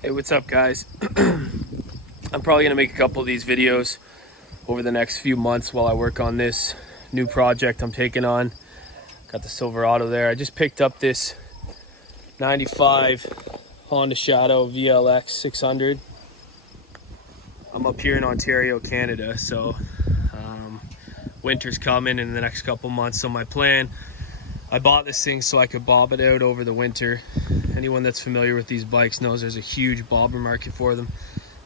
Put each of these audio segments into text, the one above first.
Hey, what's up, guys? I'm probably gonna make a couple of these videos over the next few months while I work on this new project I'm taking on. Got the Silverado there. I just picked up this 95 Honda Vlx600. I'm up here in Ontario, Canada, so winter's coming in the next couple months. So my plan, I bought this thing so I could bob it out over the winter. Anyone that's familiar with these bikes knows there's a huge bobber market for them.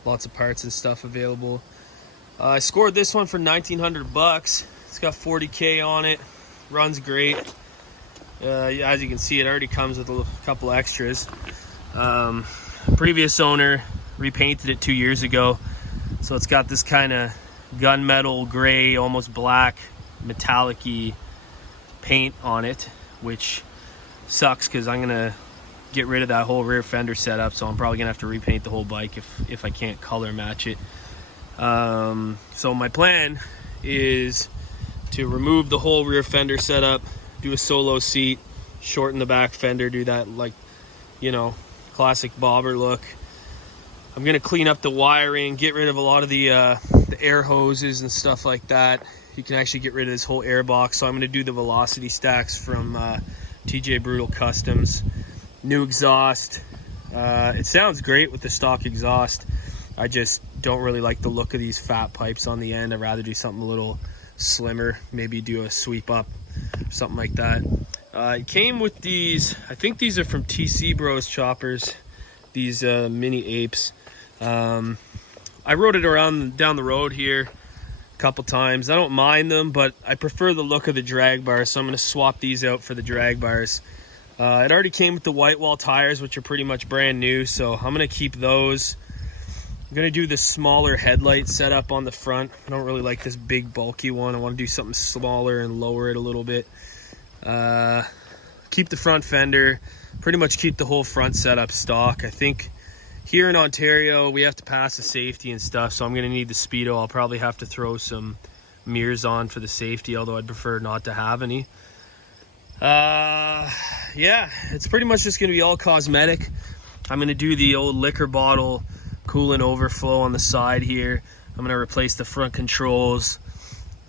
Lots of parts and stuff available. I scored this one for 1,900 bucks. It's got 40K on it. Runs great. As you can see, it already comes with a couple extras. Previous owner repainted it 2 years ago. So it's got this kind of gunmetal gray, almost black, metallic-y paint on it, which sucks because I'm gonna get rid of that whole rear fender setup, so I'm probably gonna have to repaint the whole bike if I can't color match it. So my plan is to remove the whole rear fender setup, do a solo seat, shorten the back fender, do that, like, you know, classic bobber look. I'm gonna clean up the wiring, get rid of a lot of the air hoses and stuff like that. You can actually get rid of this whole air box. So I'm gonna do the velocity stacks from TJ Brutal Customs. New exhaust. It sounds great with the stock exhaust. I just don't really like the look of these fat pipes on the end. I'd rather do something a little slimmer, maybe do a sweep up, something like that. It came with these, I think these are from TC Bros choppers, these mini apes. I rode it around down the road here a couple times. I don't mind them, but I prefer the look of the drag bars, so I'm going to swap these out for the drag bars. It already came with the white wall tires, which are pretty much brand new, so I'm going to keep those. I'm going to do the smaller headlight setup on the front. I don't really like this big bulky one. I want to do something smaller and lower it a little bit. Keep the front fender, pretty much keep the whole front setup stock. I think here in Ontario we have to pass the safety and stuff, so I'm going to need the speedo. I'll probably have to throw some mirrors on for the safety, although I'd prefer not to have any. Yeah, it's pretty much just going to be all cosmetic. I'm going to do the old liquor bottle coolant overflow on the side here. I'm going to replace the front controls,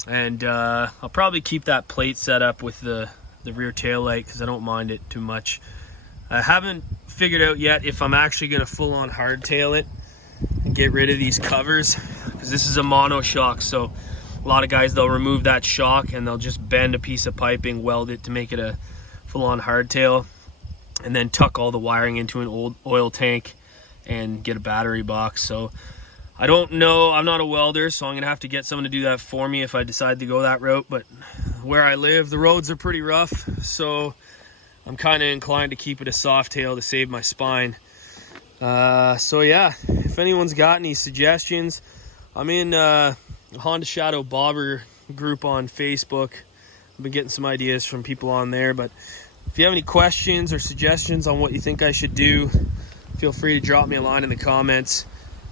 and I'll probably keep that plate set up with the rear tail light because I don't mind it too much. I haven't figured out yet if I'm actually going to full-on hardtail it and get rid of these covers, because this is a mono shock, so a lot of guys, they'll remove that shock and they'll just bend a piece of piping, weld it to make it a full-on hardtail, and then tuck all the wiring into an old oil tank and get a battery box. So I don't know, I'm not a welder, so I'm gonna have to get someone to do that for me if I decide to go that route. But where I live, the roads are pretty rough, so I'm kind of inclined to keep it a soft tail to save my spine. So yeah, if anyone's got any suggestions, I'm in Honda Shadow Bobber group on Facebook. I've been getting some ideas from people on there, but if you have any questions or suggestions on what you think I should do, feel free to drop me a line in the comments.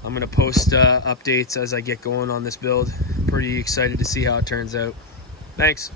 I'm going to post updates as I get going on this build. Pretty excited to see how it turns out. Thanks.